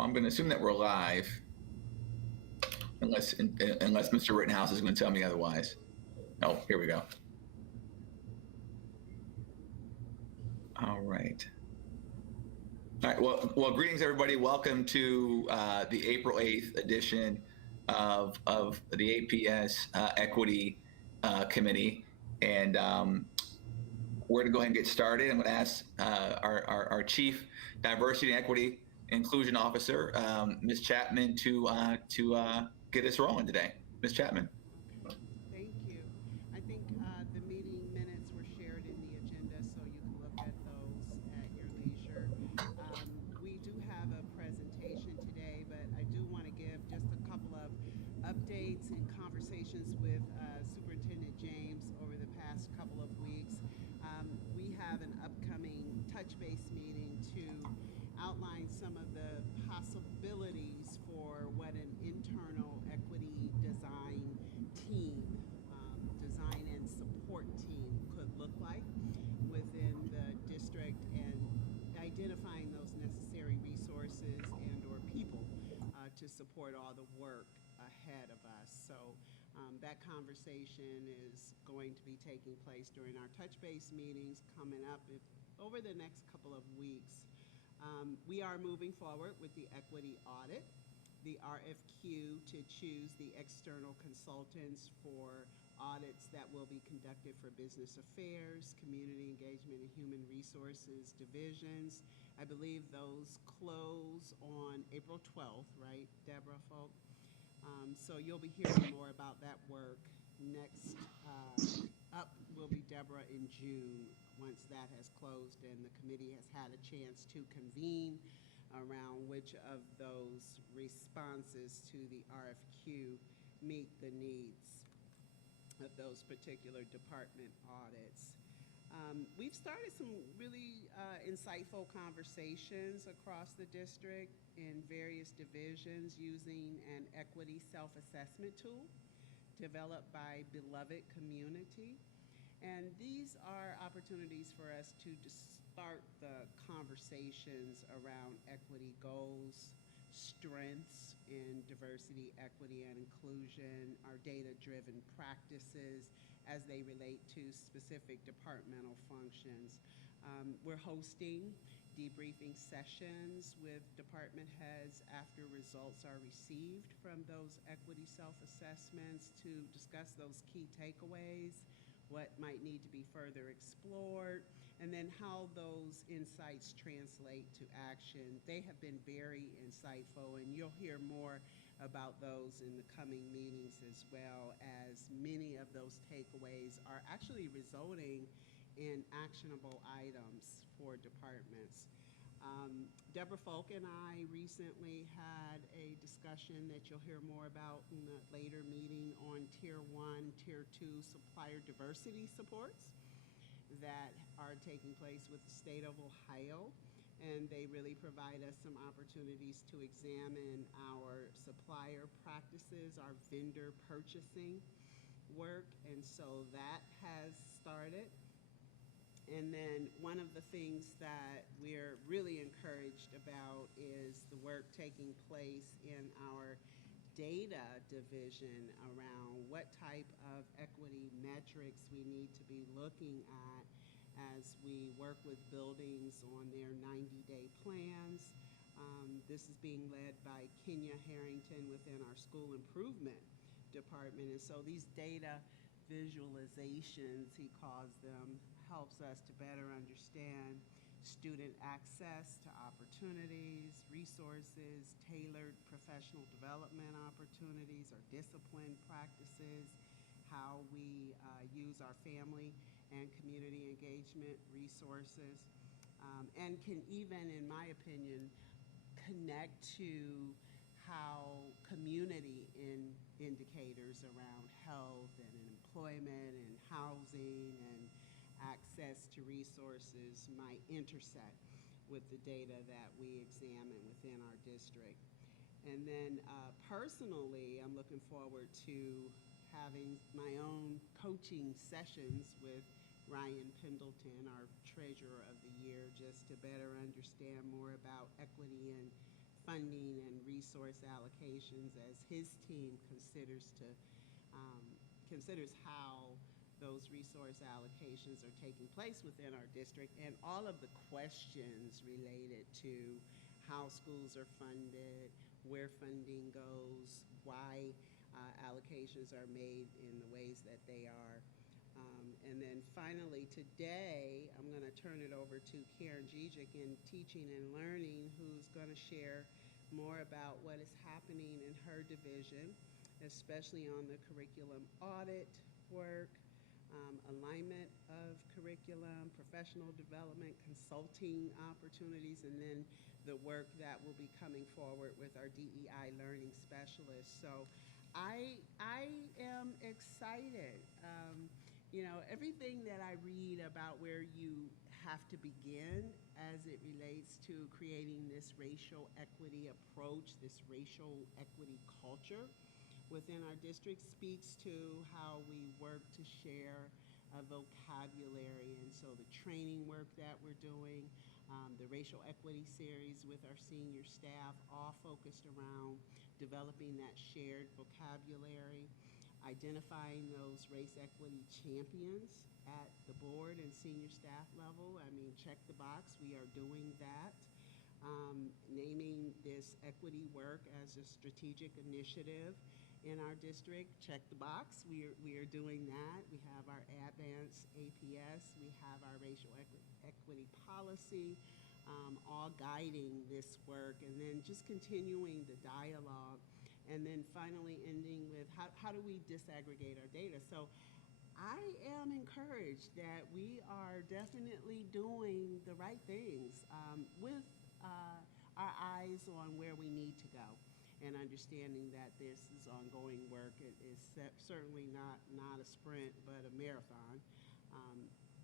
Well, I'm going to assume that we're live, unless Mr. Rittenhouse is going to tell me otherwise. Oh, here we go. All right. All right. Well, greetings, everybody. Welcome to the April 8th edition of the APS Equity Committee. And we're going to go ahead and get started. I'm going to ask our Chief Diversity and Equity Inclusion Officer, Ms. Chapman, to get us rolling today. Ms. Chapman. Okay, thank you. I think the meeting minutes were shared in the agenda, so you can look at those at your leisure. We do have a presentation today, but I do want to give just a couple of updates and conversations with Superintendent James over the past couple of weeks. We have an upcoming touch base meeting to outline some of the possibilities for what an internal equity design team, design and support team could look like within the district, and identifying those necessary resources and or people to support all the work ahead of us. So that conversation is going to be taking place during our touch base meetings coming up over the next couple of weeks. We are moving forward with the equity audit, the RFQ to choose the external consultants for audits that will be conducted for business affairs, community engagement, and human resources divisions. I believe those close on April 12th, right, Deborah, folk? So you'll be hearing more about that work. Next up will be Deborah in June, once that has closed and the committee has had a chance to convene around which of those responses to the RFQ meet the needs of those particular department audits. We've started some really insightful conversations across the district in various divisions using an equity self-assessment tool developed by Beloved Community. And these are opportunities for us to start the conversations around equity goals, strengths in diversity, equity, and inclusion, our data-driven practices as they relate to specific departmental functions. We're hosting debriefing sessions with department heads after results are received from those equity self-assessments to discuss those key takeaways, what might need to be further explored, and then how those insights translate to action. They have been very insightful, and you'll hear more about those in the coming meetings, as well as many of those takeaways are actually resulting in actionable items for departments. Deborah Folk and I recently had a discussion that you'll hear more about in the later meeting on Tier 1, Tier 2 supplier diversity supports that are taking place with the state of Ohio. And they really provide us some opportunities to examine our supplier practices, our vendor purchasing work. And so that has started. And then one of the things that we're really encouraged about is the work taking place in our data division around what type of equity metrics we need to be looking at as we work with buildings on their 90-day plans. This is being led by Kenya Harrington within our school improvement department. And so these data visualizations, he calls them, helps us to better understand student access to opportunities, resources, tailored professional development opportunities or discipline practices, how we use our family and community engagement resources, and can even, in my opinion, connect to how community indicators around health and employment and housing and access to resources might intersect with the data that we examine within our district. And then personally, I'm looking forward to having my own coaching sessions with Ryan Pendleton, our Treasurer of the Year, just to better understand more about equity and funding and resource allocations as his team um, considers how those resource allocations are taking place within our district, and all of the questions related to how schools are funded, where funding goes, why allocations are made in the ways that they are. And then finally, today, I'm going to turn it over to Karen Gijic in Teaching and Learning, who's going to share more about what is happening in her division, especially on the curriculum audit work, alignment of curriculum, professional development, consulting opportunities, and then the work that will be coming forward with our DEI learning specialists. So I am excited. Everything that I read about where you have to begin as it relates to creating this racial equity approach, this racial equity culture within our district speaks to how we work to share a vocabulary. And so the training work that we're doing, the racial equity series with our senior staff, all focused around developing that shared vocabulary, identifying those race equity champions at the board and senior staff level. I mean, check the box, we are doing that. Naming this equity work as a strategic initiative in our district, check the box, we are doing that. We have our advanced APS, we have our racial equity policy, all guiding this work, and then just continuing the dialogue, and then finally ending with how do we disaggregate our data. So I am encouraged that we are definitely doing the right things with our eyes on where we need to go, and understanding that this is ongoing work. It is certainly not a sprint, but a marathon.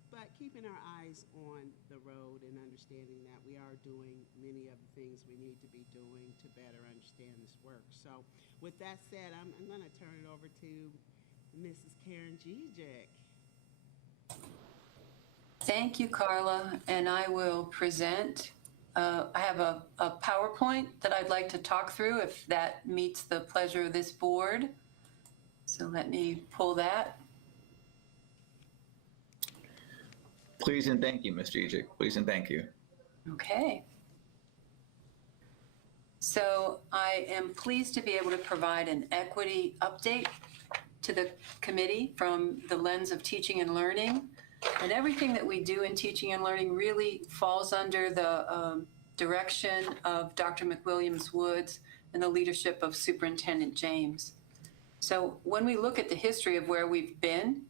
But keeping our eyes on the road and understanding that we are doing many of the things we need to be doing to better understand this work. So with that said, I'm going to turn it over to Mrs. Karen Gijic. Thank you, Carla, and I will present. I have a PowerPoint that I'd like to talk through if that meets the pleasure of this board. So let me pull that. Please and thank you, Ms. Gijic. Please and thank you. Okay. So I am pleased to be able to provide an equity update to the committee from the lens of teaching and learning. And everything that we do in teaching and learning really falls under the direction of Dr. McWilliams-Woods and the leadership of Superintendent James. So when we look at the history of where we've been,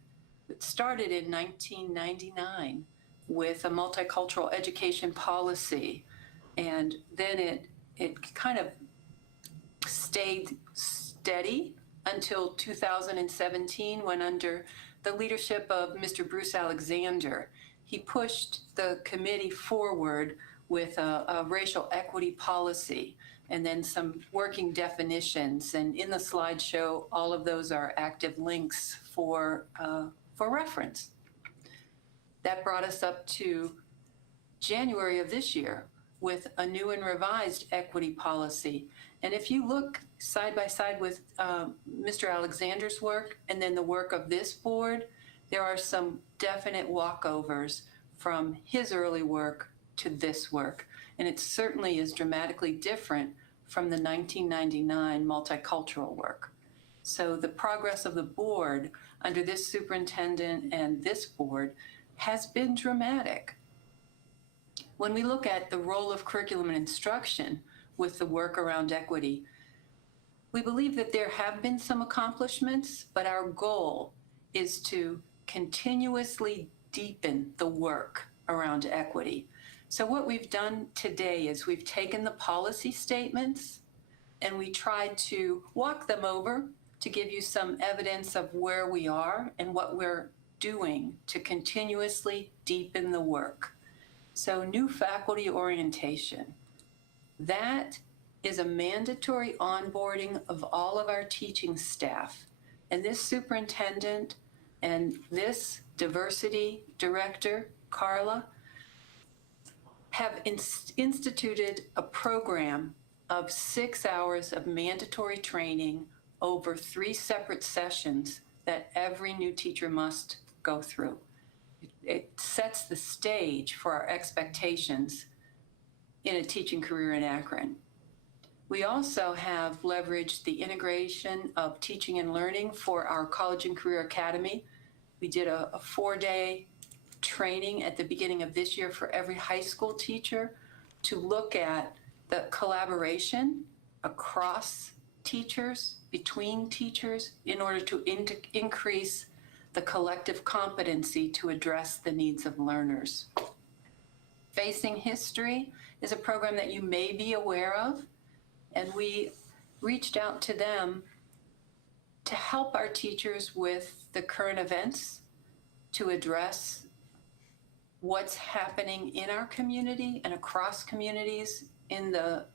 it started in 1999 with a multicultural education policy. And then it kind of stayed steady until 2017, when under the leadership of Mr. Bruce Alexander, he pushed the committee forward with a racial equity policy and then some working definitions. And in the slideshow, all of those are active links for reference. That brought us up to January of this year with a new and revised equity policy. And if you look side by side with Mr. Alexander's work and then the work of this board, there are some definite walkovers from his early work to this work. And it certainly is dramatically different from the 1999 multicultural work. So the progress of the board under this superintendent and this board has been dramatic. When we look at the role of curriculum and instruction with the work around equity, we believe that there have been some accomplishments, but our goal is to continuously deepen the work around equity. So what we've done today is we've taken the policy statements and we tried to walk them over to give you some evidence of where we are and what we're doing to continuously deepen the work. So new faculty orientation, that is a mandatory onboarding of all of our teaching staff. And this superintendent and this diversity director, Carla, have instituted a program of 6 hours of mandatory training over 3 separate sessions that every new teacher must go through. It sets the stage for our expectations in a teaching career in Akron. We also have leveraged the integration of teaching and learning for our College and Career Academy. We did a 4-day training at the beginning of this year for every high school teacher to look at the collaboration across teachers, between teachers, in order to increase the collective competency to address the needs of learners. Facing History is a program that you may be aware of, and we reached out to them to help our teachers with the current events, to address what's happening in our community and across communities in the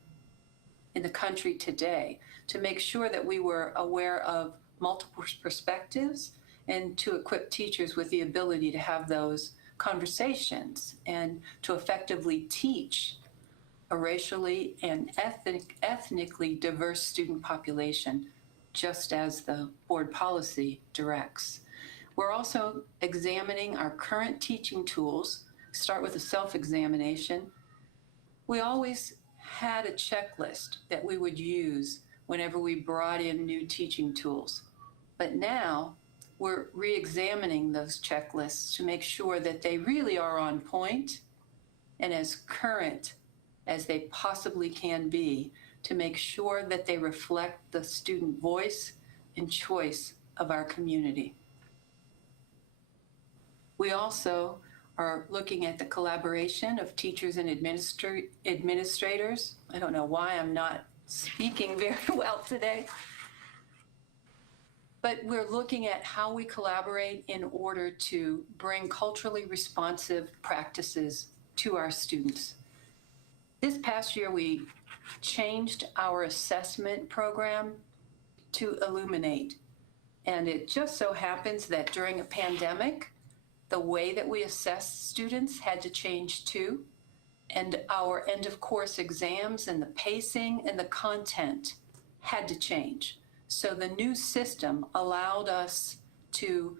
country today, to make sure that we were aware of multiple perspectives and to equip teachers with the ability to have those conversations and to effectively teach a racially and ethnically diverse student population, just as the board policy directs. We're also examining our current teaching tools. Start with a self-examination. We always had a checklist that we would use whenever we brought in new teaching tools. But now we're re-examining those checklists to make sure that they really are on point and as current as they possibly can be, to make sure that they reflect the student voice and choice of our community. We also are looking at the collaboration of teachers and administrators. I don't know why I'm not speaking very well today, but we're looking at how we collaborate in order to bring culturally responsive practices to our students. This past year, we changed our assessment program to Illuminate. And it just so happens that during a pandemic, the way that we assess students had to change too. And our end of course exams and the pacing and the content had to change. So the new system allowed us to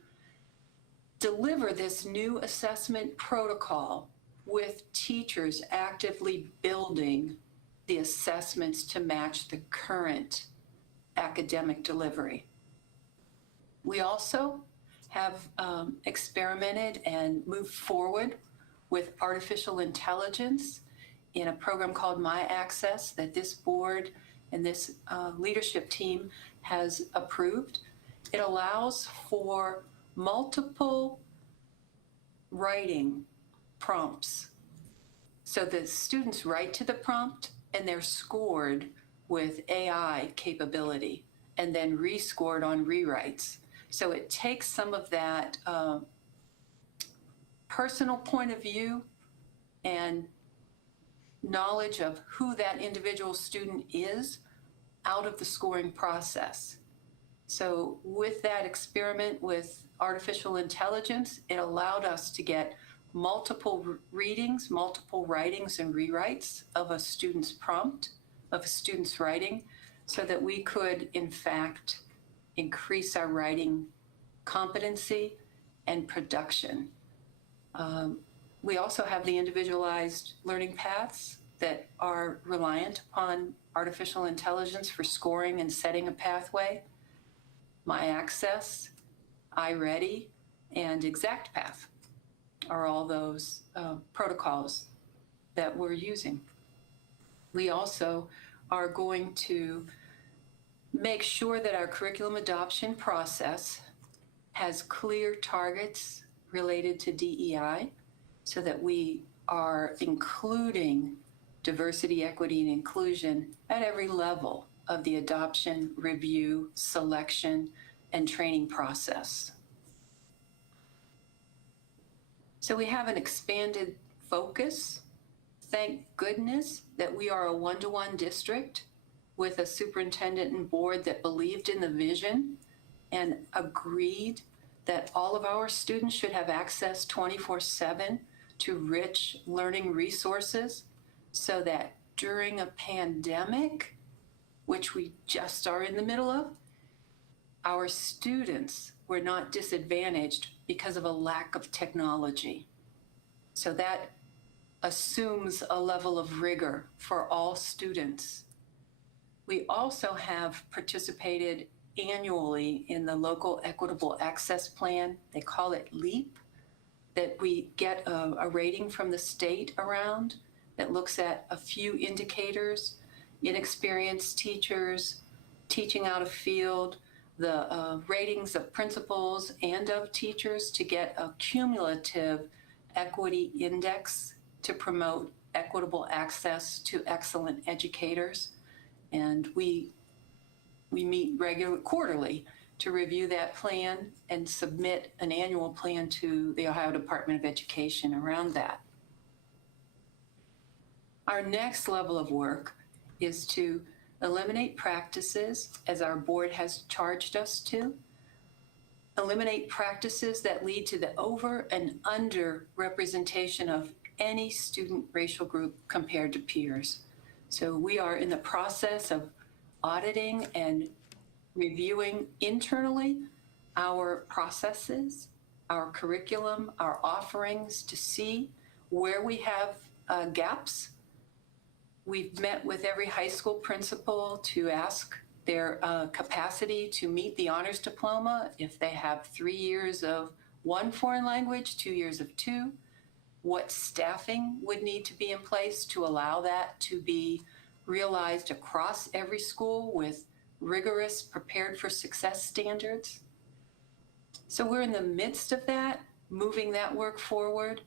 deliver this new assessment protocol with teachers actively building the assessments to match the current academic delivery. We also have experimented and moved forward with artificial intelligence in a program called My Access that this board and this leadership team has approved. It allows for multiple writing prompts. So the students write to the prompt and they're scored with AI capability and then rescored on rewrites. So it takes some of that personal point of view and knowledge of who that individual student is out of the scoring process. So with that experiment with artificial intelligence, it allowed us to get multiple readings, multiple writings and rewrites of a student's prompt, of a student's writing, so that we could, in fact, increase our writing competency and production. We also have the individualized learning paths that are reliant upon artificial intelligence for scoring and setting a pathway. My Access, iReady, and ExactPath are all those protocols that we're using. We also are going to make sure that our curriculum adoption process has clear targets related to DEI so that we are including diversity, equity, and inclusion at every level of the adoption, review, selection, and training process. So we have an expanded focus. Thank goodness that we are a one-to-one district with a superintendent and board that believed in the vision and agreed that all of our students should have access 24/7 to rich learning resources so that during a pandemic, which we just are in the middle of, our students were not disadvantaged because of a lack of technology. So that assumes a level of rigor for all students. We also have participated annually in the local equitable access plan. They call it LEAP, that we get a rating from the state around that looks at a few indicators: inexperienced teachers, teaching out of field, the ratings of principals and of teachers, to get a cumulative equity index to promote equitable access to excellent educators. And we meet quarterly to review that plan and submit an annual plan to the Ohio Department of Education around that. Our next level of work is to eliminate practices, as our board has charged us to, eliminate practices that lead to the over and under representation of any student racial group compared to peers. So we are in the process of auditing and reviewing internally our processes, our curriculum, our offerings, to see where we have gaps. We've met with every high school principal to ask their capacity to meet the honors diploma, if they have 3 years of one foreign language, 2 years of two, what staffing would need to be in place to allow that to be realized across every school with rigorous prepared for success standards. So we're in the midst of that, moving that work forward.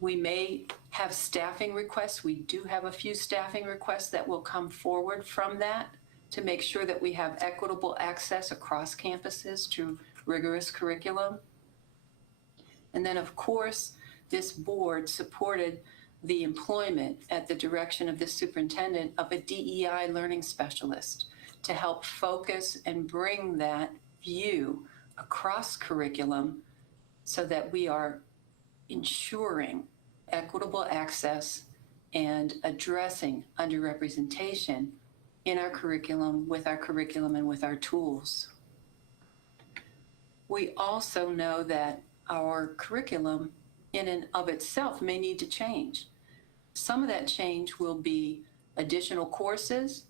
We may have staffing requests. We do have a few staffing requests that will come forward from that to make sure that we have equitable access across campuses to rigorous curriculum. And then, of course, this board supported the employment at the direction of the superintendent of a DEI learning specialist to help focus and bring that view across curriculum so that we are ensuring equitable access and addressing underrepresentation in our curriculum and with our tools. We also know that our curriculum in and of itself may need to change. Some of that change will be additional courses,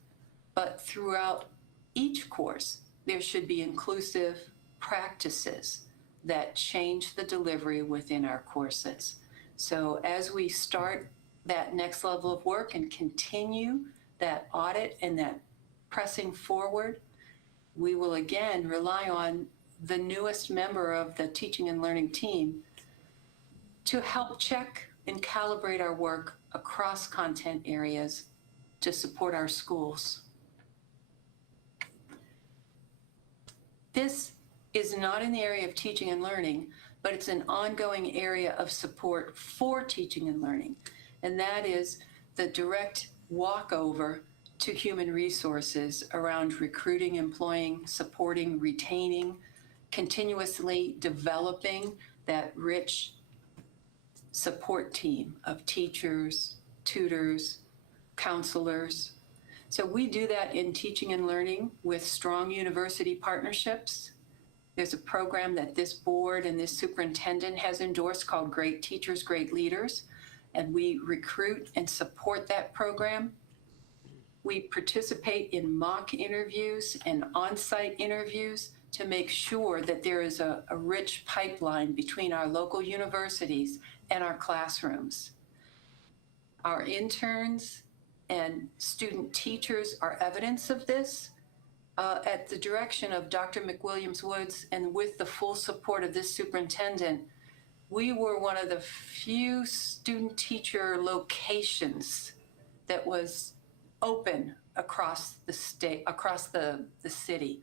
but throughout each course, there should be inclusive practices that change the delivery within our courses. So as we start that next level of work and continue that audit and that pressing forward, we will again rely on the newest member of the teaching and learning team to help check and calibrate our work across content areas to support our schools. This is not in the area of teaching and learning, but it's an ongoing area of support for teaching and learning. And that is the direct walkover to human resources around recruiting, employing, supporting, retaining, continuously developing that rich support team of teachers, tutors, counselors. So we do that in teaching and learning with strong university partnerships. There's a program that this board and this superintendent has endorsed called Great Teachers, Great Leaders, and we recruit and support that program. We participate in mock interviews and on-site interviews to make sure that there is a rich pipeline between our local universities and our classrooms. Our interns and student teachers are evidence of this. At the direction of Dr. McWilliams-Woods and with the full support of this superintendent, we were one of the few student-teacher locations that was open across the state, across the city.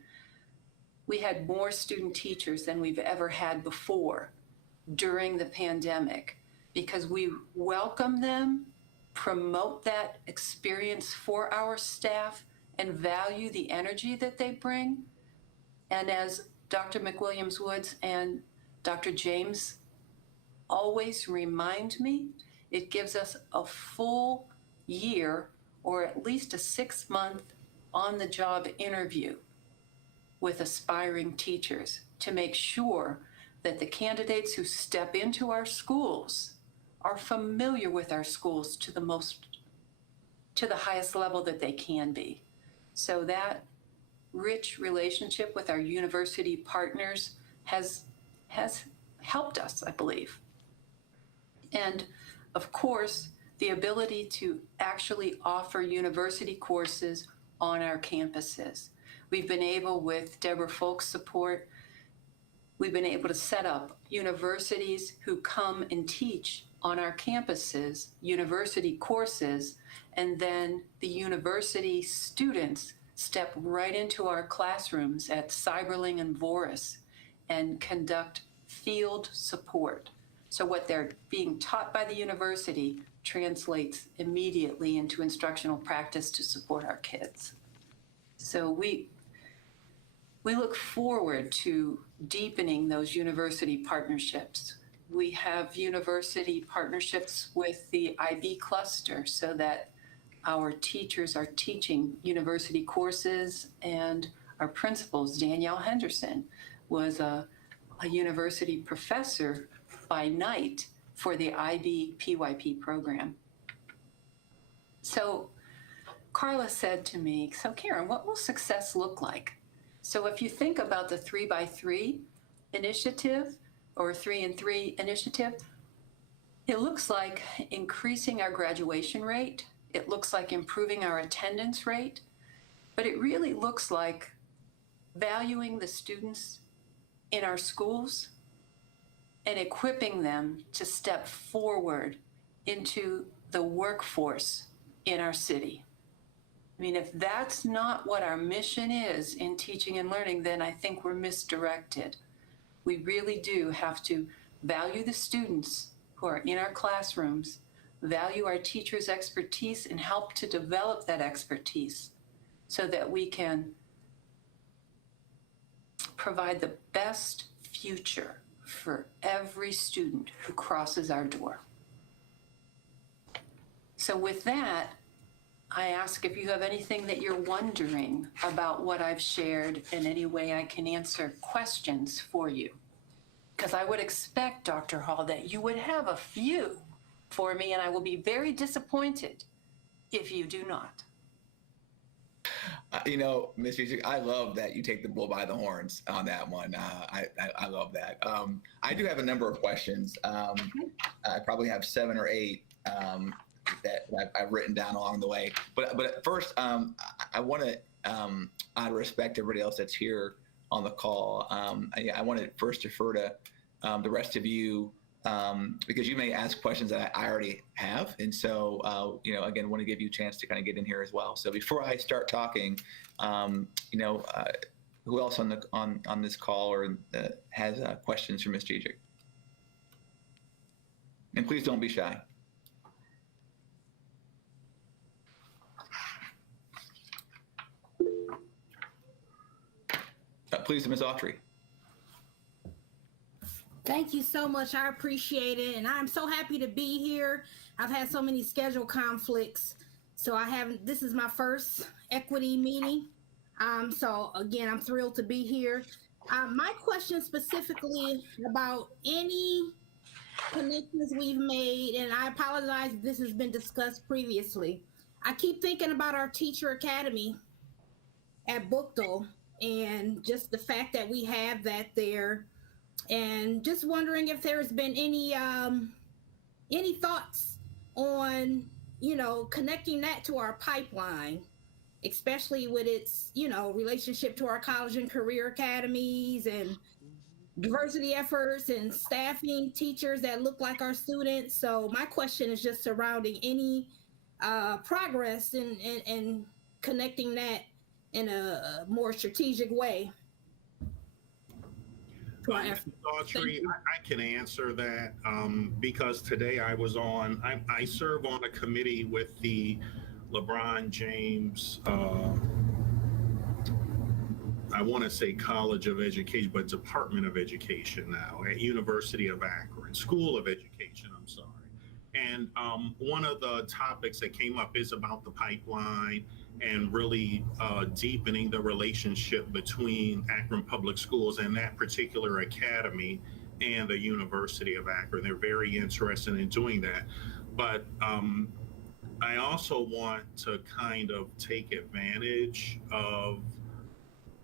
We had more student teachers than we've ever had before during the pandemic because we welcome them, promote that experience for our staff, and value the energy that they bring. And as Dr. McWilliams-Woods and Dr. James always remind me, it gives us a full year or at least a 6-month on-the-job interview with aspiring teachers to make sure that the candidates who step into our schools are familiar with our schools to the highest level that they can be. So that rich relationship with our university partners has helped us, I believe. And of course, the ability to actually offer university courses on our campuses. We've been able, with Deborah Folk's support, we've been able to set up universities who come and teach on our campuses, university courses, and then the university students step right into our classrooms at Cyberling and Voris and conduct field support. So what they're being taught by the university translates immediately into instructional practice to support our kids. So we look forward to deepening those university partnerships. We have university partnerships with the IB cluster so that our teachers are teaching university courses, and our principals, Danielle Henderson, was a university professor by night for the IB PYP program. So Carla said to me, so Karen, what will success look like? So if you think about the 3x3 initiative or 3-in-3 initiative, it looks like increasing our graduation rate. It looks like improving our attendance rate, but it really looks like valuing the students in our schools and equipping them to step forward into the workforce in our city. I mean, if that's not what our mission is in teaching and learning, then I think we're misdirected. We really do have to value the students who are in our classrooms, value our teachers' expertise, and help to develop that expertise so that we can provide the best future for every student who crosses our door. So with that, I ask if you have anything that you're wondering about what I've shared, and any way I can answer questions for you. Because I would expect, Dr. Hall, that you would have a few for me, and I will be very disappointed if you do not. You know, Ms. Fieser, I love that you take the bull by the horns on that one. I love that. I do have a number of questions. I probably have 7 or 8 that I've written down along the way. But at first, I want to, out of respect to everybody else that's here on the call, I want to first defer to the rest of you, because you may ask questions that I already have. And so, you know, again, want to give you a chance to kind of get in here as well. So before I start talking, you know, who else on this call or has questions for Ms. Gijic? And please don't be shy. Please, Ms. Autry. Thank you so much. I appreciate it. And I'm so happy to be here. I've had so many schedule conflicts. So this is my first equity meeting. So again, I'm thrilled to be here. My question specifically about any connections we've made, and I apologize if this has been discussed previously. I keep thinking about our teacher academy at Bookdale and just the fact that we have that there, and just wondering if there's been any thoughts on, you know, connecting that to our pipeline, especially with its, you know, relationship to our college and career academies and diversity efforts and staffing teachers that look like our students. So my question is just surrounding any progress in connecting that in a more strategic way. Autry, I can answer that because today I serve on a committee with the LeBron James, I want to say College of Education, but Department of Education now at University of Akron, School of Education, I'm sorry. And one of the topics that came up is about the pipeline and really deepening the relationship between Akron Public Schools and that particular academy and the University of Akron. They're very interested in doing that. But I also want to kind of take advantage of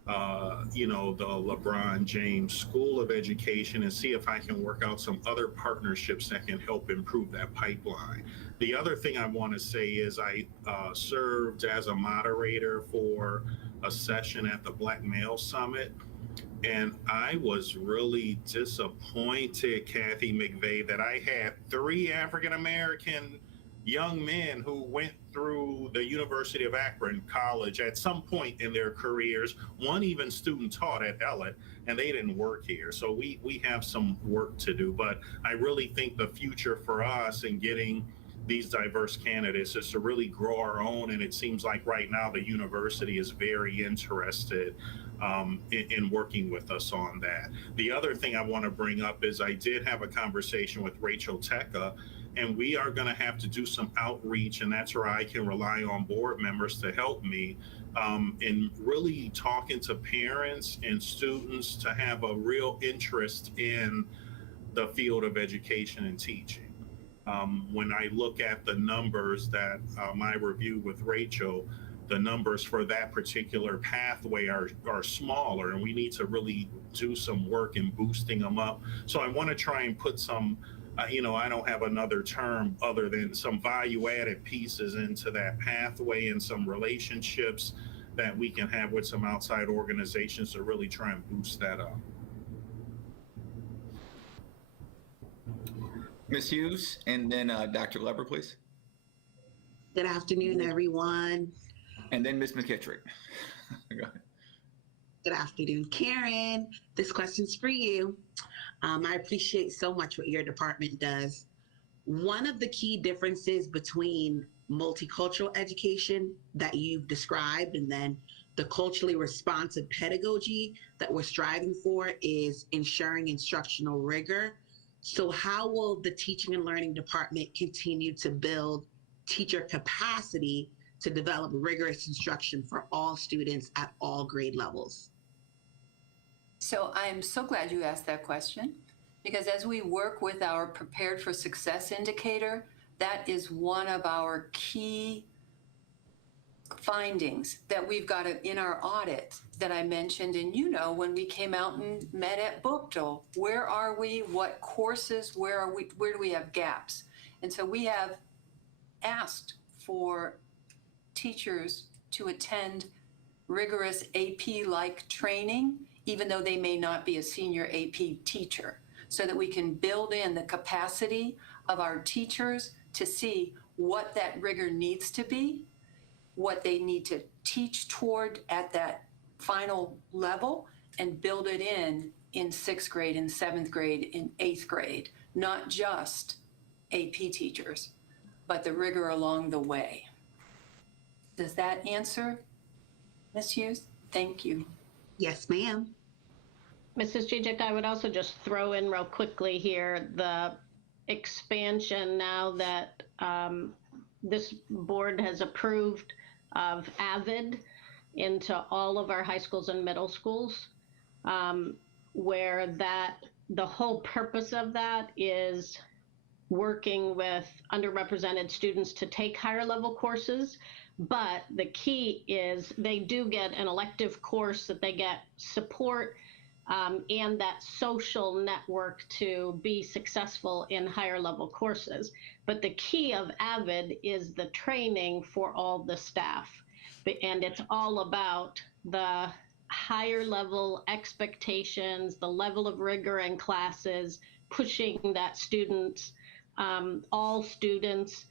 the LeBron James School of Education and see if I can work out some other partnerships that can help improve that pipeline. The other thing I want to say is I served as a moderator for a session at the Black Male Summit, and I was really disappointed, Kathy McVeigh, that I had 3 African-American young men who went through the University of Akron College at some point in their careers. One even student taught at Ellet, and they didn't work here. So we have some work to do. But I really think the future for us in getting these diverse candidates is to really grow our own. And it seems like right now the university is very interested in working with us on that. The other thing I want to bring up is I did have a conversation with Rachel Tecca, and we are going to have to do some outreach, and that's where I can rely on board members to help me in really talking to parents and students to have a real interest in the field of education and teaching. When I look at the numbers that I reviewed with Rachel, the numbers for that particular pathway are smaller, and we need to really do some work in boosting them up. So I want to try and put some I don't have another term other than some value-added pieces into that pathway and some relationships that we can have with some outside organizations to really try and boost that up. Ms. Hughes, and then Dr. Leber, please. Good afternoon, everyone. And then Ms. McKittrick. Go ahead. Good afternoon, Karen. This question's for you. I appreciate so much what your department does. One of the key differences between multicultural education that you've described and then the culturally responsive pedagogy that we're striving for is ensuring instructional rigor. So how will the teaching and learning department continue to build teacher capacity to develop rigorous instruction for all students at all grade levels? So I'm so glad you asked that question, because as we work with our Prepared for Success indicator, that is one of our key findings that we've got in our audit that I mentioned. And when we came out and met at Bookdale, where are we? What courses? Where are we? Where do we have gaps? And so we have asked for teachers to attend rigorous AP-like training, even though they may not be a senior AP teacher, so that we can build in the capacity of our teachers to see what that rigor needs to be, what they need to teach toward at that final level, and build it in 6th grade, in 7th grade, in 8th grade, not just AP teachers, but the rigor along the way. Does that answer, Ms. Hughes? Thank you. Yes, ma'am. Mrs. Gijic, I would also just throw in real quickly here the expansion now that this board has approved of AVID into all of our high schools and middle schools, where the whole purpose of that is working with underrepresented students to take higher level courses. But the key is they do get an elective course that they get support and that social network to be successful in higher level courses. But the key of AVID is the training for all the staff. And it's all about the higher level expectations, the level of rigor in classes, pushing that students, all students,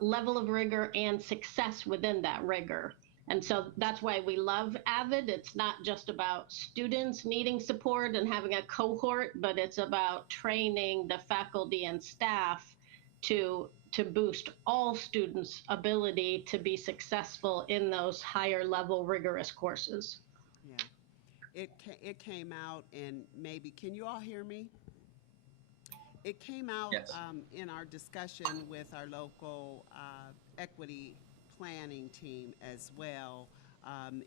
level of rigor and success within that rigor. And so that's why we love AVID. It's not just about students needing support and having a cohort, but it's about training the faculty and staff to boost all students' ability to be successful in those higher level rigorous courses. Yeah, it came out, and maybe, can you all hear me? It came out Yes. in our discussion with our local equity planning team as well.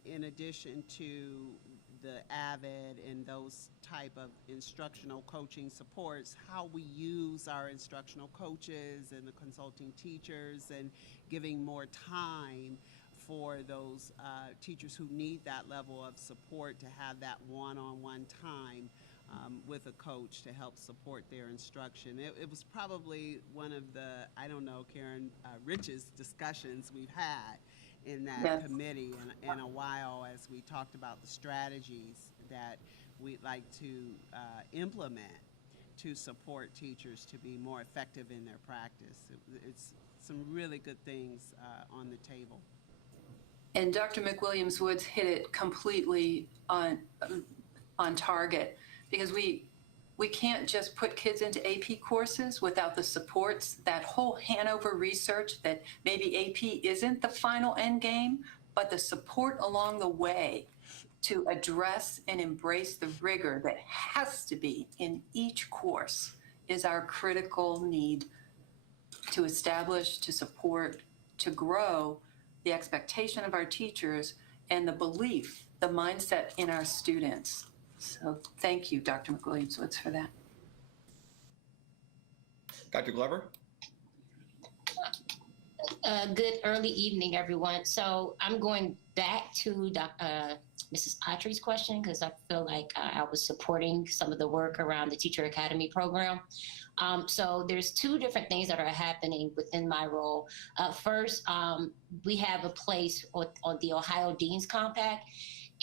In addition to the AVID and those type of instructional coaching supports, how we use our instructional coaches and the consulting teachers and giving more time for those teachers who need that level of support to have that one-on-one time with a coach to help support their instruction. It was probably one of the, I don't know, Karen, richest discussions we've had in that Yes. committee in a while, as we talked about the strategies that we'd like to implement to support teachers to be more effective in their practice. It's some really good things on the table. And Dr. McWilliams-Woods hit it completely on target, because we can't just put kids into AP courses without the supports. That whole Hanover research that maybe AP isn't the final end game, but the support along the way to address and embrace the rigor that has to be in each course is our critical need to establish, to support, to grow the expectation of our teachers and the belief, the mindset in our students. So thank you, Dr. McWilliams-Woods, for that. Dr. Glover? Good early evening, everyone. So I'm going back to Mrs. Autry's question, because I feel like I was supporting some of the work around the Teacher Academy program. So there's two different things that are happening within my role. First, we have a place on the Ohio Dean's Compact,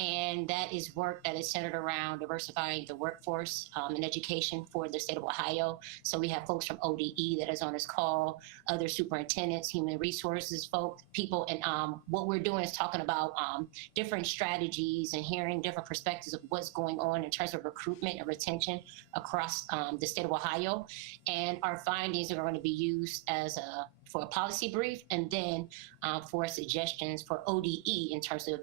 and that is work that is centered around diversifying the workforce in education for the state of Ohio. So we have folks from ODE that is on this call, other superintendents, human resources people, and what we're doing is talking about different strategies and hearing different perspectives of what's going on in terms of recruitment and retention across the state of Ohio. And our findings are going to be used as for a policy brief, and then for suggestions for ODE in terms of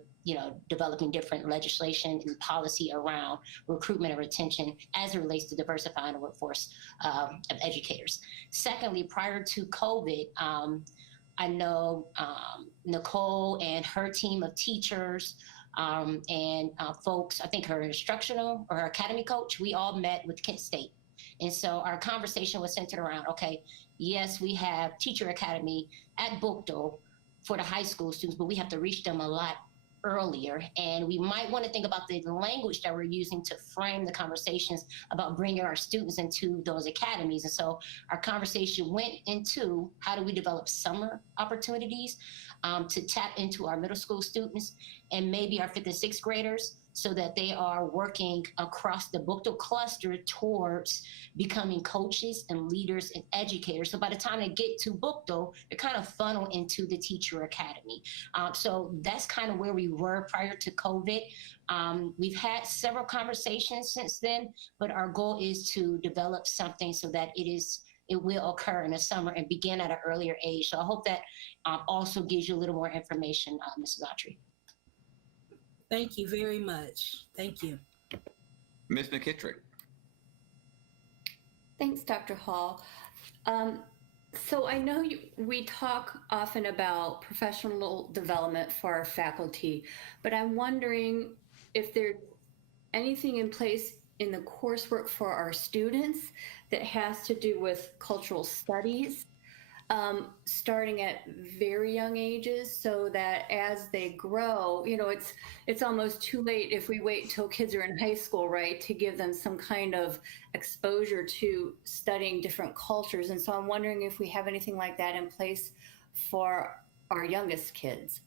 developing different legislation and policy around recruitment and retention as it relates to diversifying the workforce of educators. Secondly, prior to COVID, I know Nicole and her team of teachers and folks, I think her instructional or her academy coach, we all met with Kent State. And so our conversation was centered around, okay, yes, we have Teacher Academy at Bookdo for the high school students, but we have to reach them a lot earlier, and we might want to think about the language that we're using to frame the conversations about bringing our students into those academies. And so our conversation went into how do we develop summer opportunities to tap into our middle school students and maybe our 5th and 6th graders, so that they are working across the Bookdo cluster towards becoming coaches and leaders and educators. So by the time they get to Bookdo, they're kind of funneled into the Teacher Academy. So that's kind of where we were prior to COVID. We've had several conversations since then, but our goal is to develop something so that it will occur in the summer and begin at an earlier age. So I hope that also gives you a little more information, Mrs. Autry. Thank you very much. Thank you. Ms. McKittrick? Thanks, Dr. Hall. So I know we talk often about professional development for our faculty, but I'm wondering if there's anything in place in the coursework for our students that has to do with cultural studies, starting at very young ages, so that as they grow, it's almost too late if we wait till kids are in high school, right, to give them some kind of exposure to studying different cultures. And so I'm wondering if we have anything like that in place for our youngest kids.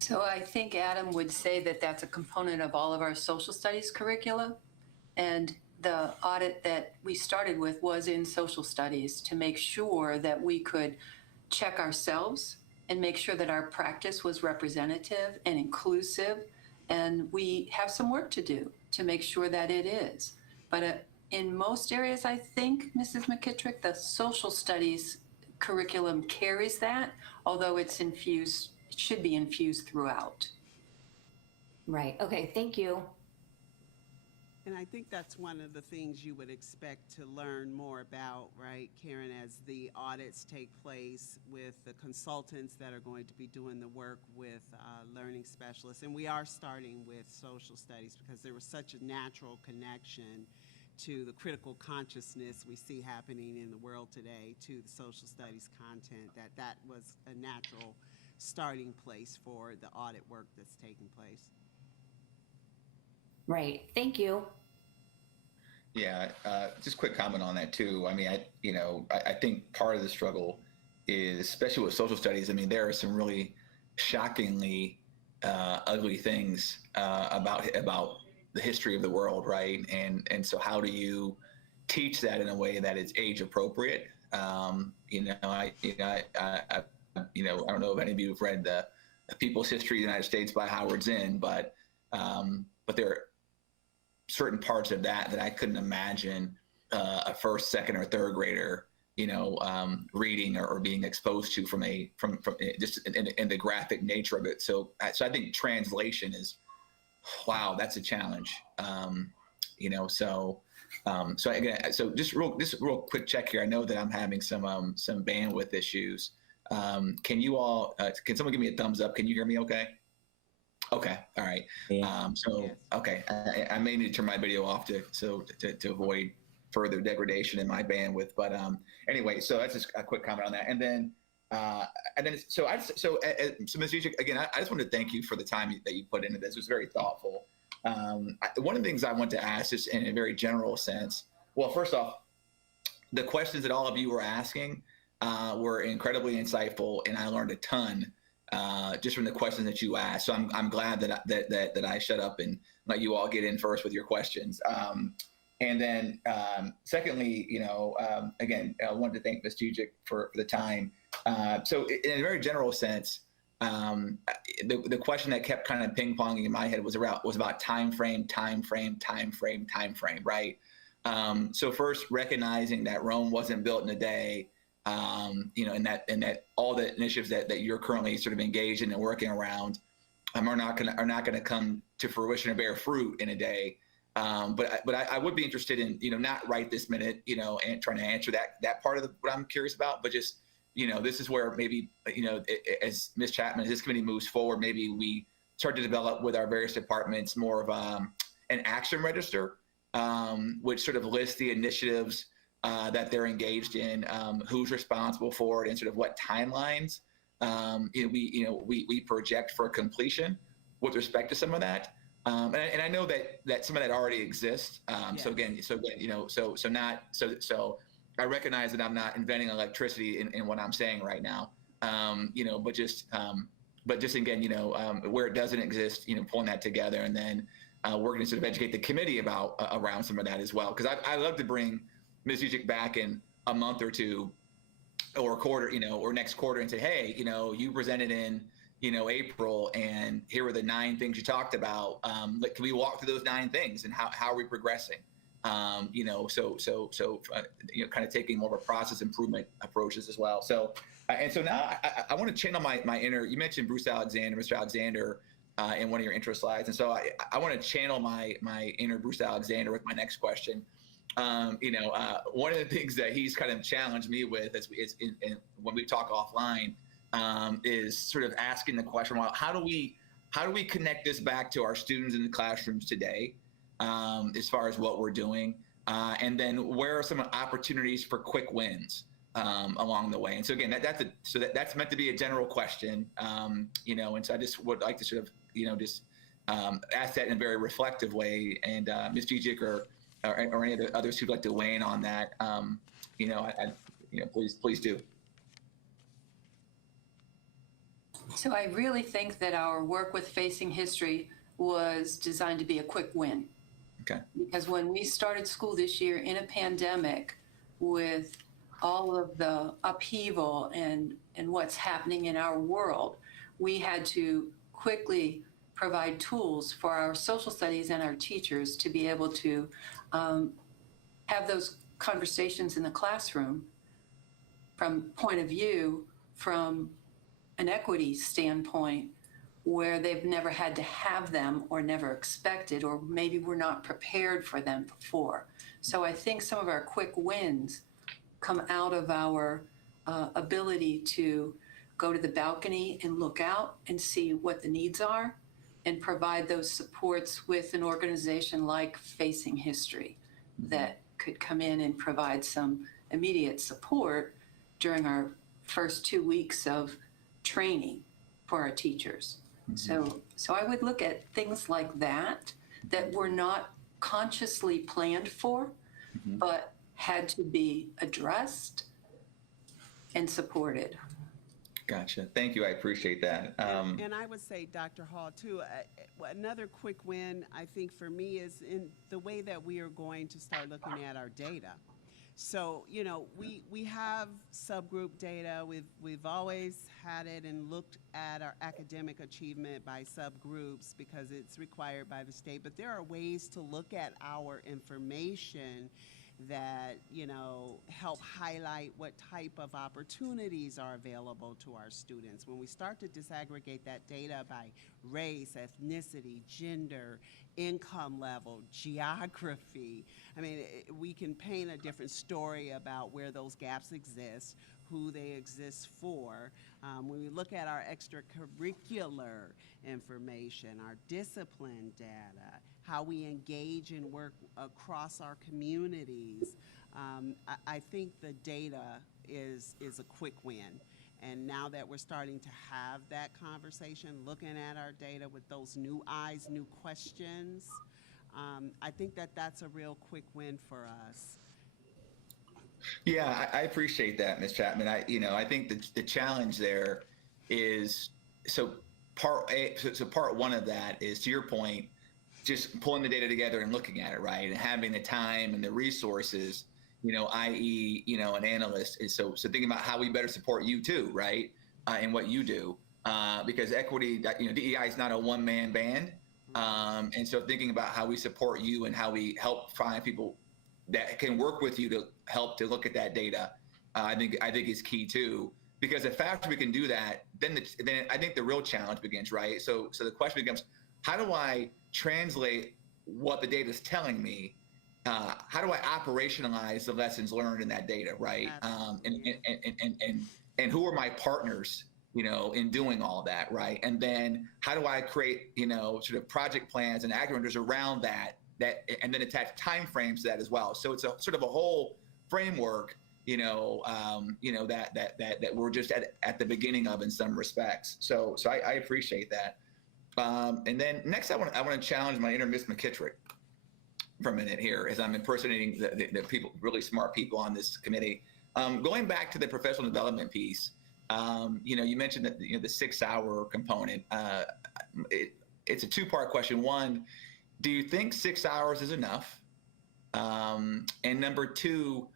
So I think Adam would say that that's a component of all of our social studies curricula. And the audit that we started with was in social studies to make sure that we could check ourselves and make sure that our practice was representative and inclusive. And we have some work to do to make sure that it is. But in most areas, I think, Mrs. McKittrick, the social studies curriculum carries that, although it should be infused throughout. Right. Okay. Thank you. And I think that's one of the things you would expect to learn more about, right, Karen, as the audits take place with the consultants that are going to be doing the work with learning specialists. And we are starting with social studies because there was such a natural connection to the critical consciousness we see happening in the world today to the social studies content, that was a natural starting place for the audit work that's taking place. Right. Thank you. Yeah, just quick comment on that too. I mean, I think part of the struggle is, especially with social studies, I mean, there are some really shockingly ugly things about the history of the world, right? And so how do you teach that in a way that is age appropriate? I don't know if any of you have read the People's History of the United States by Howard Zinn, but there are certain parts of that I couldn't imagine a first, second, or third grader, reading or being exposed to from just in the graphic nature of it. So I think translation is, wow, that's a challenge. So again, just real quick check here. I know that I'm having some bandwidth issues. Can you all? Can someone give me a thumbs up? Can you hear me? Okay. Okay. All right. Okay. I may need to turn my video off to avoid further degradation in my bandwidth. But anyway, so that's just a quick comment on that. And then Ms. Ujic, again, I just want to thank you for the time that you put into this. It was very thoughtful. One of the things I want to ask, just in a very general sense, well, first off, the questions that all of you were asking were incredibly insightful, and I learned a ton just from the questions that you asked. So I'm glad that I shut up and let you all get in first with your questions. And then secondly, again, I wanted to thank Ms. Jujic for the time. So in a very general sense, the question that kept kind of ping-ponging in my head was about time frame, right? So first, recognizing that Rome wasn't built in a day, and that all the initiatives that you're currently sort of engaged in and working around are not going to come to fruition or bear fruit in a day. But I would be interested in, not right this minute, and trying to answer that part of what I'm curious about, but just, this is where maybe, as Ms. Chapman, as this committee moves forward, maybe we start to develop with our various departments more of an action register, which sort of lists the initiatives that they're engaged in, who's responsible for it, and sort of what timelines we project for completion with respect to some of that. And I know that some of that already exists. So I recognize that I'm not inventing electricity in what I'm saying right now. But just again, where it doesn't exist, pulling that together, and then we're going to sort of educate the committee around some of that as well. Because I love to bring Ms. Ujic back in a month or two, or a quarter, or next quarter, and say, hey, you presented in April, and here were the 9 things you talked about. Can we walk through those 9 things, and how are we progressing? Kind of taking more of a process improvement approaches as well. So now I want to channel my inner. You mentioned Bruce Alexander, Mr. Alexander, in one of your intro slides, and so I want to channel my inner Bruce Alexander with my next question. One of the things that he's kind of challenged me with is when we talk offline, is sort of asking the question, well, how do we connect this back to our students in the classrooms today, as far as what we're doing, and then where are some opportunities for quick wins along the way? And so again, that's meant to be a general question, and so I just would like to sort of ask that in a very reflective way. And Ms. Jujic or any of the others who'd like to weigh in on that, please do. So I really think that our work with Facing History was designed to be a quick win. Okay. Because when we started school this year in a pandemic, with all of the upheaval and what's happening in our world, we had to quickly provide tools for our social studies and our teachers to be able to have those conversations in the classroom from point of view, from an equity standpoint, where they've never had to have them or never expected, or maybe we're not prepared for them before. So I think some of our quick wins come out of our ability to go to the balcony and look out and see what the needs are and provide those supports with an organization like Facing History that could come in and provide some immediate support during our first 2 weeks of training for our teachers. So I would look at things like that were not consciously planned for, but had to be addressed and supported. Gotcha. Thank you. I appreciate that. And I would say, Dr. Hall, too, another quick win, I think, for me is in the way that we are going to start looking at our data. So, you know, we have subgroup data. We've always had it and looked at our academic achievement by subgroups because it's required by the state. But there are ways to look at our information that, you know, help highlight what type of opportunities are available to our students. When we start to disaggregate that data by race, ethnicity, gender, income level, geography, I mean, we can paint a different story about where those gaps exist, who they exist for. When we look at our extracurricular information, our discipline data, how we engage and work across our communities, I think the data is a quick win. And now that we're starting to have that conversation, looking at our data with those new eyes, new questions, I think that that's a real quick win for us. Yeah, I appreciate that, Ms. Chapman. I think the challenge there is, so part one of that is, to your point, just pulling the data together and looking at it, right, and having the time and the resources, i.e., an analyst is so thinking about how we better support you too, right, and what you do, because equity, DEI is not a one-man band, and so thinking about how we support you and how we help find people that can work with you to help to look at that data, I think is key too. Because the faster we can do that, then I think the real challenge begins, right? So the question becomes, how do I translate what the data is telling me? How do I operationalize the lessons learned in that data, right? And who are my partners, in doing all that, right? And then how do I create, sort of project plans and accelerators around that, and then attach timeframes to that as well. So it's a sort of a whole framework, that we're just at the beginning of in some respects. So I appreciate that. And then next, I want to challenge my inner Miss McKittrick for a minute here, as I'm impersonating the people, really smart people on this committee. Going back to the professional development piece, you mentioned that the 6-hour component. It's a two-part question. One, do you think 6 hours is enough? And number two,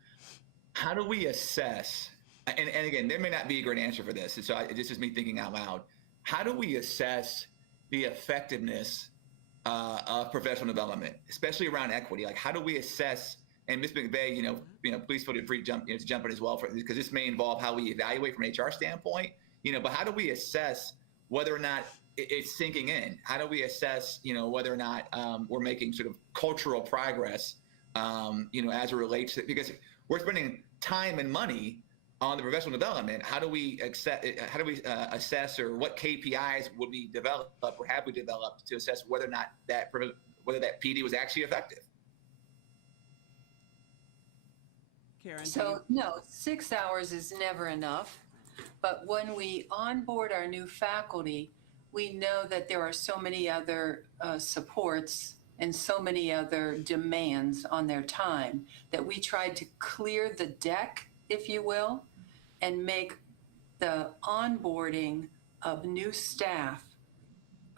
how do we assess? And again, there may not be a great answer for this. And so this is me thinking out loud. How do we assess the effectiveness of professional development, especially around equity? Like, how do we assess? And Ms. McVeigh, please feel free to jump in as well, because this may involve how we evaluate from an HR standpoint. But how do we assess whether or not it's sinking in? How do we assess, whether or not we're making sort of cultural progress, as it relates to, because we're spending time and money on the professional development. How do we assess, or what KPIs would we develop or have we developed to assess whether or not that PD was actually effective? Karen, So no, 6 hours is never enough. But when we onboard our new faculty, we know that there are so many other supports and so many other demands on their time that we tried to clear the deck, if you will, and make the onboarding of new staff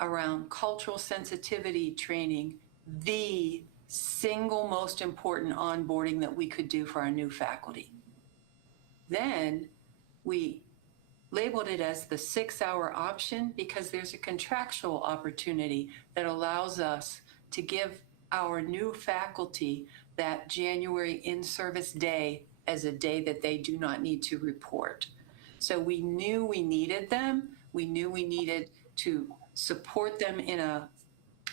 around cultural sensitivity training the single most important onboarding that we could do for our new faculty. Then we labeled it as the 6-hour option because there's a contractual opportunity that allows us to give our new faculty that January in-service day as a day that they do not need to report. So we knew we needed them. We knew we needed to support them in a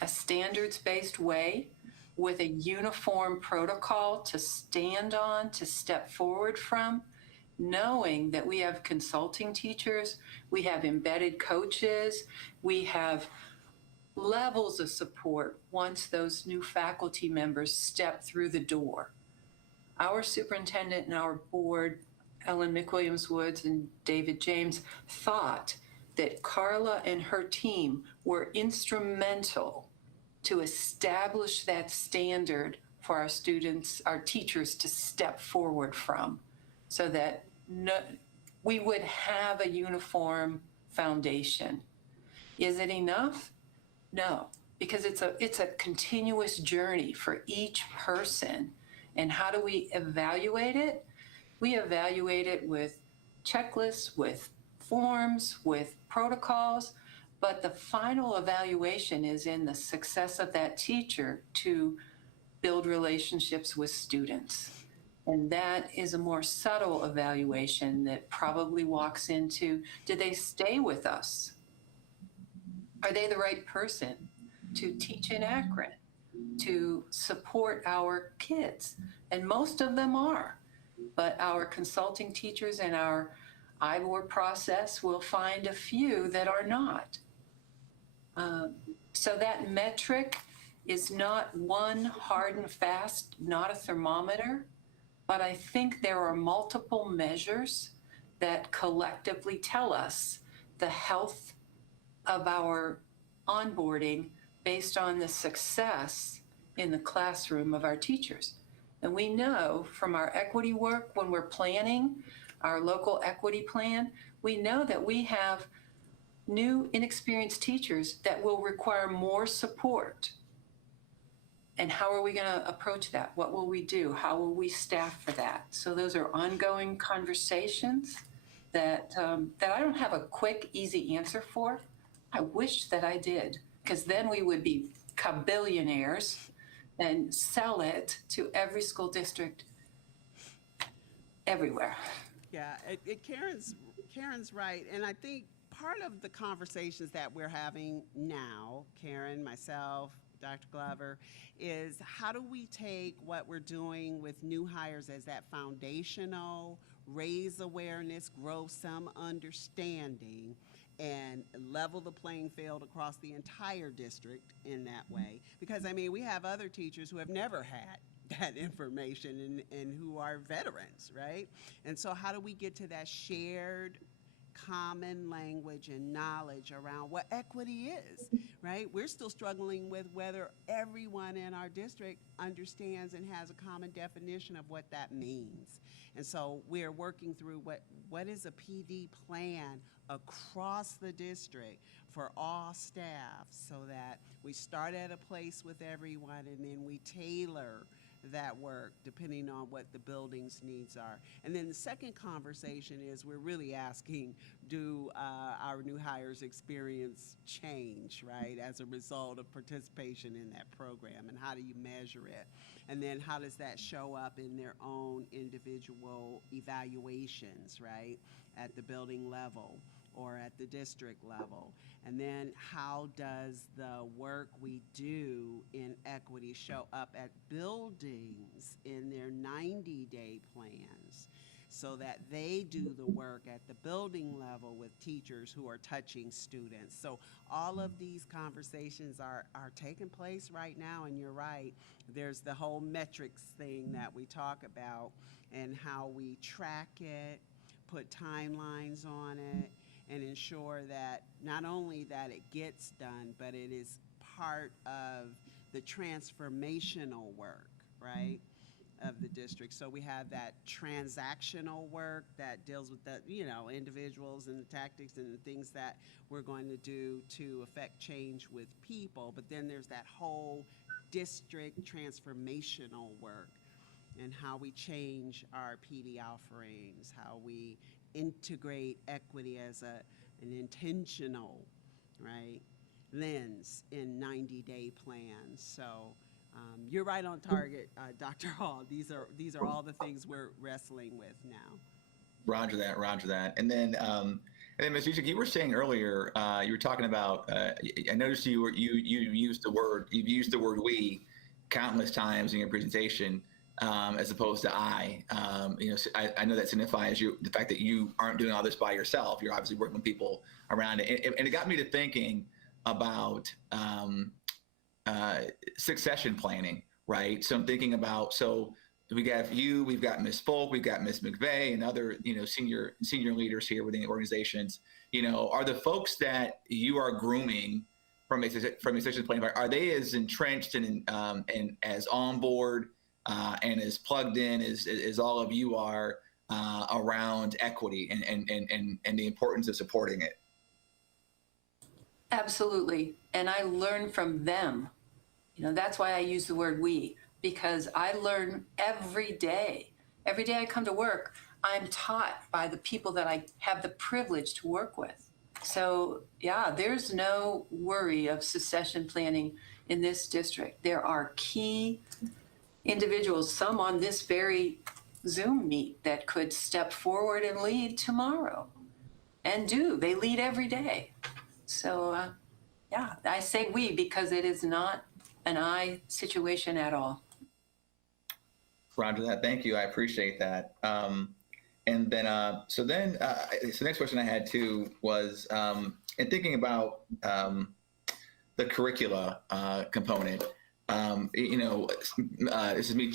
standards-based way with a uniform protocol to stand on, to step forward from, knowing that we have consulting teachers, we have embedded coaches, we have levels of support once those new faculty members step through the door. Our superintendent and our board, Ellen McWilliams-Woods and David James, thought that Carla and her team were instrumental to establish that standard for our students, our teachers to step forward from, so that we would have a uniform foundation. Is it enough? No, because it's a continuous journey for each person. And how do we evaluate it? We evaluate it with checklists, with forms, with protocols, but the final evaluation is in the success of that teacher to build relationships with students. And that is a more subtle evaluation that probably walks into, did they stay with us? Are they the right person to teach in Akron, to support our kids? And most of them are, but our consulting teachers and our IBOR process will find a few that are not. So that metric is not one hard and fast, not a thermometer, but I think there are multiple measures that collectively tell us the health of our onboarding based on the success in the classroom of our teachers. And we know from our equity work, when we're planning our local equity plan, we know that we have new inexperienced teachers that will require more support. And how are we going to approach that? What will we do? How will we staff for that? So those are ongoing conversations that I don't have a quick, easy answer for. I wish that I did, because then we would be billionaires and sell it to every school district everywhere. Yeah, Karen's right. And I think part of the conversations that we're having now, Karen, myself, Dr. Glover, is how do we take what we're doing with new hires as that foundational, raise awareness, grow some understanding, and level the playing field across the entire district in that way? Because, I mean, we have other teachers who have never had that information and who are veterans, right? And so how do we get to that shared common language and knowledge around what equity is, right? We're still struggling with whether everyone in our district understands and has a common definition of what that means. And so we're working through what is a PD plan across the district for all staff, so that we start at a place with everyone and then we tailor that work depending on what the building's needs are. And then the second conversation is we're really asking, do our new hires experience change, right, as a result of participation in that program, and how do you measure it? And then how does that show up in their own individual evaluations, right, at the building level or at the district level? And then how does the work we do in equity show up at buildings in their 90-day plans, so that they do the work at the building level with teachers who are touching students? So all of these conversations are taking place right now, and you're right. There's the whole metrics thing that we talk about and how we track it, put timelines on it, and ensure that not only that it gets done, but it is part of the transformational work, right, of the district. So we have that transactional work that deals with the, individuals and the tactics and the things that we're going to do to affect change with people. But then there's that whole district transformational work, and how we change our PD offerings, how we integrate equity as an intentional, right, lens in 90-day plans. So you're right on target, Dr. Hall. These are all the things we're wrestling with now. Roger that. And then And then, Ms. Usick, you were saying earlier, you were talking about. I noticed you used the word "we" countless times in your presentation, as opposed to "I." So I know that signifies the fact that you aren't doing all this by yourself. You're obviously working with people around it, and it got me to thinking about succession planning, right? So I'm thinking about we got you, we've got Ms. Folk, we've got Ms. McVeigh, and other senior leaders here within the organizations. Are the folks that you are grooming from a succession planning, are they as entrenched and as on board and as plugged in as all of you are around equity and the importance of supporting it? Absolutely. And I learn from them. That's why I use the word "we," because I learn every day. Every day I come to work, I'm taught by the people that I have the privilege to work with. So yeah, there's no worry of succession planning in this district. There are key individuals, some on this very Zoom meet, that could step forward and lead tomorrow, and they lead every day. So yeah, I say "we" because it is not an "I" situation at all. Roger that. Thank you. I appreciate that. And then, so the next question I had too was, in thinking about the curricula component. This is me.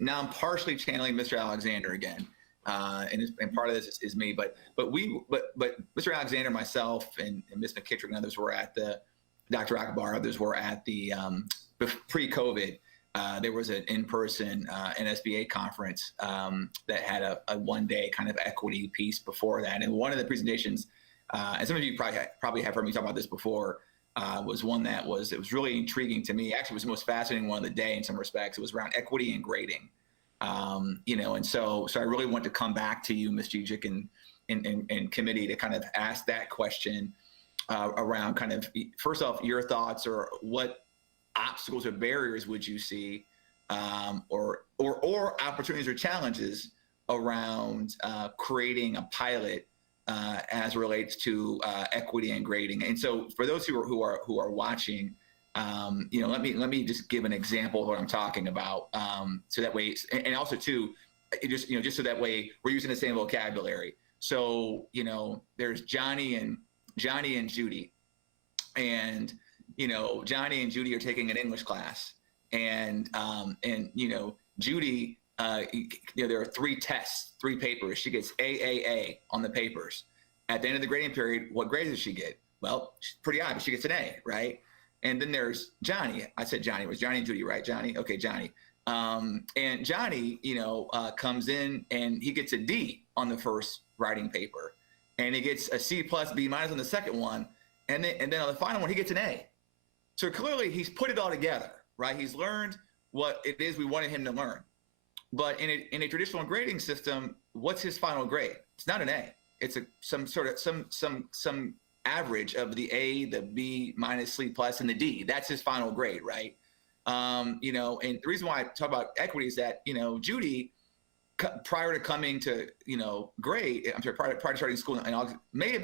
Now I'm partially channeling Mr. Alexander again, and part of this is me. But Mr. Alexander, myself, and Ms. McKittrick and others were at the Dr. Akbar. Others were at the pre-COVID. There was an in-person NSBA conference that had a one-day kind of equity piece before that. And one of the presentations, and some of you probably have heard me talk about this before, was one that was really intriguing to me. Actually, it was the most fascinating one of the day in some respects. It was around equity and grading. And so I really want to come back to you, Ms. Gijic, and committee to kind of ask that question around kind of, first off, your thoughts, or what obstacles or barriers would you see, or opportunities or challenges around creating a pilot as relates to equity and grading. And so for those who are watching, let me just give an example of what I'm talking about, so that way, and also too, just so that way we're using the same vocabulary. So there's Johnny and Judy, and Johnny and Judy are taking an English class, and Judy, there are 3 tests, 3 papers. She gets AAA on the papers. At the end of the grading period, what grade does she get? Well, she's pretty obvious. She gets an A, right? And then there's Johnny. I said Johnny. It was Johnny and Judy, right? Johnny. Okay, Johnny. And Johnny, comes in and he gets a D on the first writing paper, and he gets a C plus B minus on the second one, and then on the final one he gets an A. So clearly he's put it all together, right? He's learned what it is we wanted him to learn. But in a traditional grading system, what's his final grade? It's not an A. It's some average of the A, the B minus, C plus, and the D. That's his final grade, right? And the reason why I talk about equity is that Judy, prior to coming to prior to starting school in August, may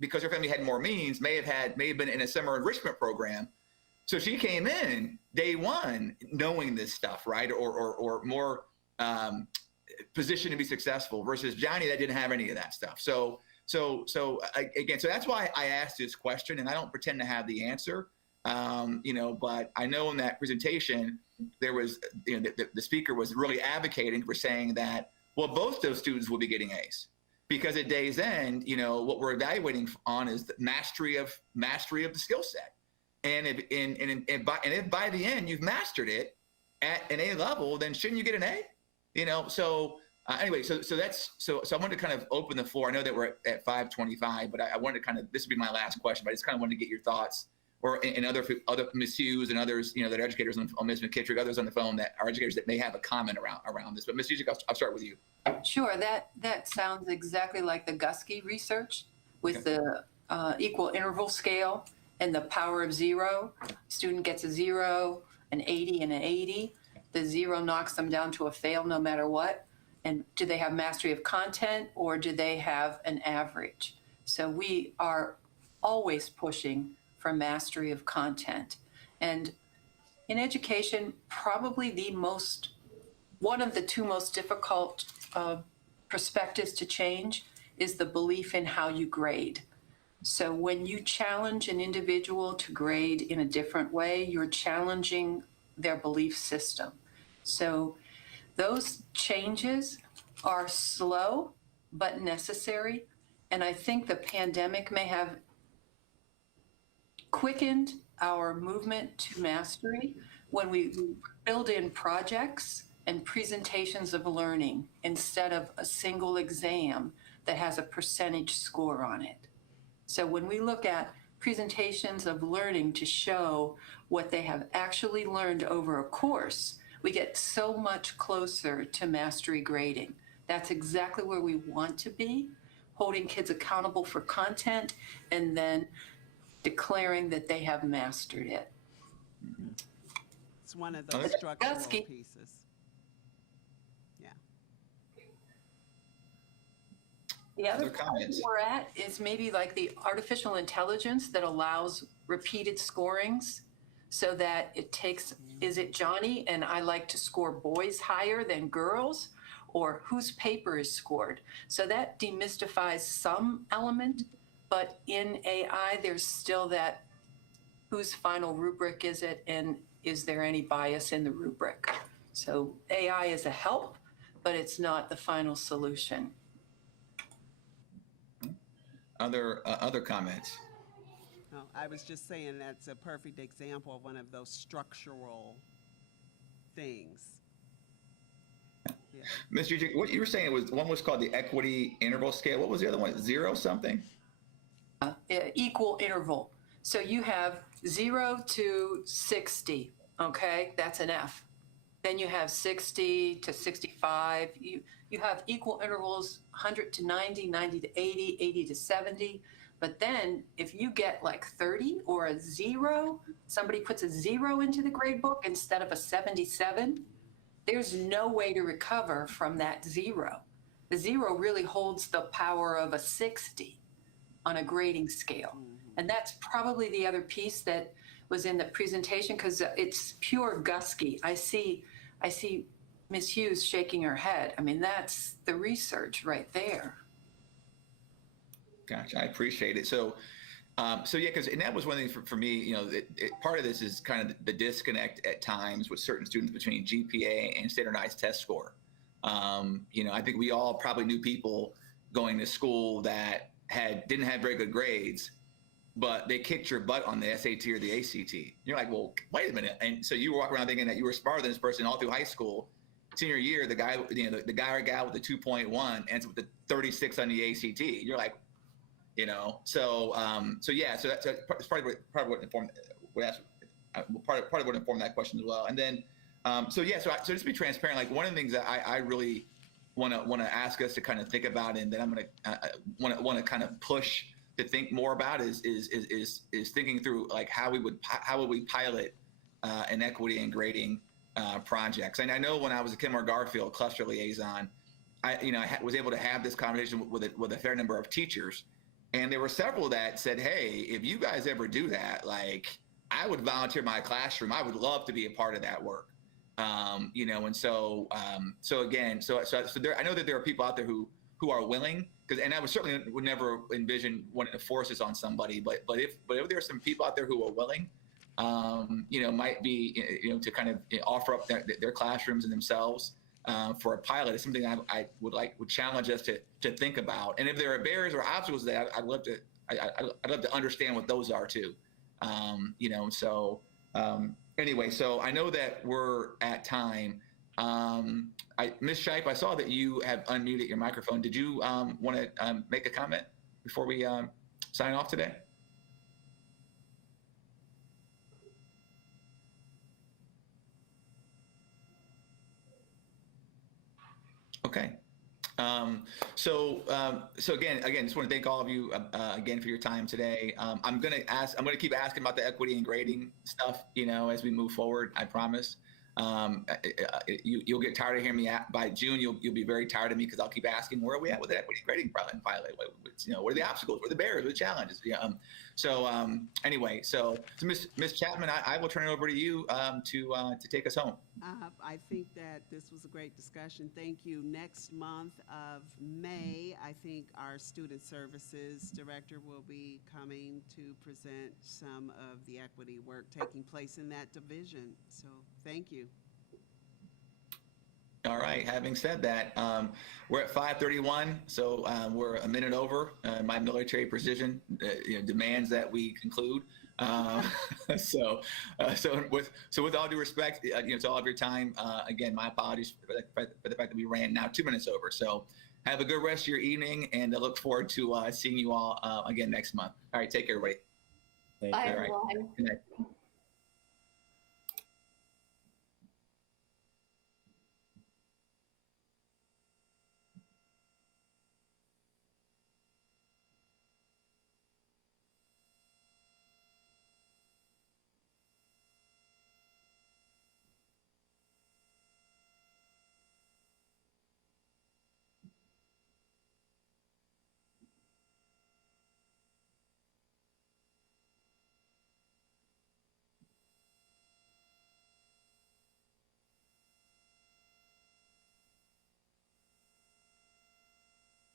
because her family had more means, may have been in a summer enrichment program. So she came in day one knowing this stuff, right? Or more positioned to be successful, versus Johnny that didn't have any of that stuff. So again, so that's why I asked this question, and I don't pretend to have the answer. But I know in that presentation, there was, the speaker was really advocating for saying that, well, both those students will be getting A's, because at day's end, what we're evaluating on is the mastery of the skill set. And if by the end you've mastered it at an A level, then shouldn't you get an A? Anyway, so I wanted to kind of open the floor. I know that we're at 5:25, but I wanted to kind of, this would be my last question, but I just kind of wanted to get your thoughts, or and other Ms. Hughes and others, that are educators, on Ms. McKittrick, others on the phone that are educators that may have a comment around this. But Ms. Hughes, I'll start with you. Sure, that sounds exactly like the Gusky research with the equal interval scale and the power of 0. Student gets a 0, an 80, and an 80. The 0 knocks them down to a fail no matter what. And do they have mastery of content, or do they have an average? So we are always pushing for mastery of content. And in education, probably one of the two most difficult perspectives to change is the belief in how you grade. So when you challenge an individual to grade in a different way, you're challenging their belief system. So those changes are slow but necessary. And I think the pandemic may have quickened our movement to mastery when we build in projects and presentations of learning instead of a single exam that has a percentage score on it. So when we look at presentations of learning to show what they have actually learned over a course, we get so much closer to mastery grading. That's exactly where we want to be, holding kids accountable for content and then declaring that they have mastered it. It's one of those Okay. structural Gusky. pieces. Yeah. The other Other comments? we're at is maybe like the artificial intelligence that allows repeated scorings so that it takes, is it Johnny and I like to score boys higher than girls, or whose paper is scored? So that demystifies some element, but in AI, there's still that whose final rubric is it, and is there any bias in the rubric? So AI is a help, but it's not the final solution. Other comments? No, I was just saying that's a perfect example of one of those structural things. Yeah. Mr. G, what you were saying was one was called the equity interval scale. What was the other one? 0 something? Equal interval. So you have 0 to 60, okay? That's an F. Then you have 60 to 65. You have equal intervals, 100 to 90, 90 to 80, 80 to 70. But then if you get like 30 or a 0, somebody puts a 0 into the grade book instead of a 77, there's no way to recover from that 0. The 0 really holds the power of a 60 on a grading scale. And that's probably the other piece that was in the presentation, because it's pure Gusky. I see Ms. Hughes shaking her head. I mean, that's the research right there. Gotcha. I appreciate it. So yeah, because and that was one thing for me. You know, part of this is kind of the disconnect at times with certain students between GPA and standardized test score. You know, I think we all probably knew people going to school that didn't have very good grades, but they kicked your butt on the SAT or the ACT. You're like, well, wait a minute. And so you walk around thinking that you were smarter than this person all through high school. Senior year, the guy, you know, the guy or gal with the 2.1 ends with the 36 on the ACT. You're like, you know, so yeah, so that's part of what informed part of what informed that question as well. And then, so just to be transparent, like one of the things that I really want to ask us to kind of think about, and that I'm going to want to kind of push to think more about is thinking through like how would we pilot an equity and grading projects. And I know when I was a Kenmore Garfield cluster liaison, I was able to have this conversation with a fair number of teachers, and there were several that said, "Hey, if you guys ever do that, like I would volunteer my classroom. I would love to be a part of that work." You know, and so again, so there, I know that there are people out there who are willing, and I would never envision wanting to force this on somebody, but if there are some people out there who are willing, you know, might be, you know, to kind of offer up their classrooms and themselves for a pilot is something I would challenge us to think about. And if there are barriers or obstacles to that, I'd love to understand what those are too. You know, so anyway, so I know that we're at time. Ms. Shipe, I saw that you have unmuted your microphone. Did you want to make a comment before we sign off today? Okay. So again, just want to thank all of you again for your time today. I'm going to keep asking about the equity and grading stuff, you know, as we move forward, I promise. You'll get tired of hearing me. By June, you'll be very tired of me because I'll keep asking, where are we at with the equity grading pilot? What are the obstacles? What are the barriers? What are the challenges? Anyway, so Ms. Chapman, I will turn it over to you to take us home. I think that this was a great discussion. Thank you. Next month of May, I think our student services director will be coming to present some of the equity work taking place in that division. So thank you. All right. Having said that, we're at 5:31, so we're a minute over. My military precision demands that we conclude. So with all due respect, to all of your time, again, my apologies for the fact that we ran now 2 minutes over. So have a good rest of your evening, and I look forward to seeing you all again next month. All right. Take care, everybody. Bye, All right. everyone. Good night.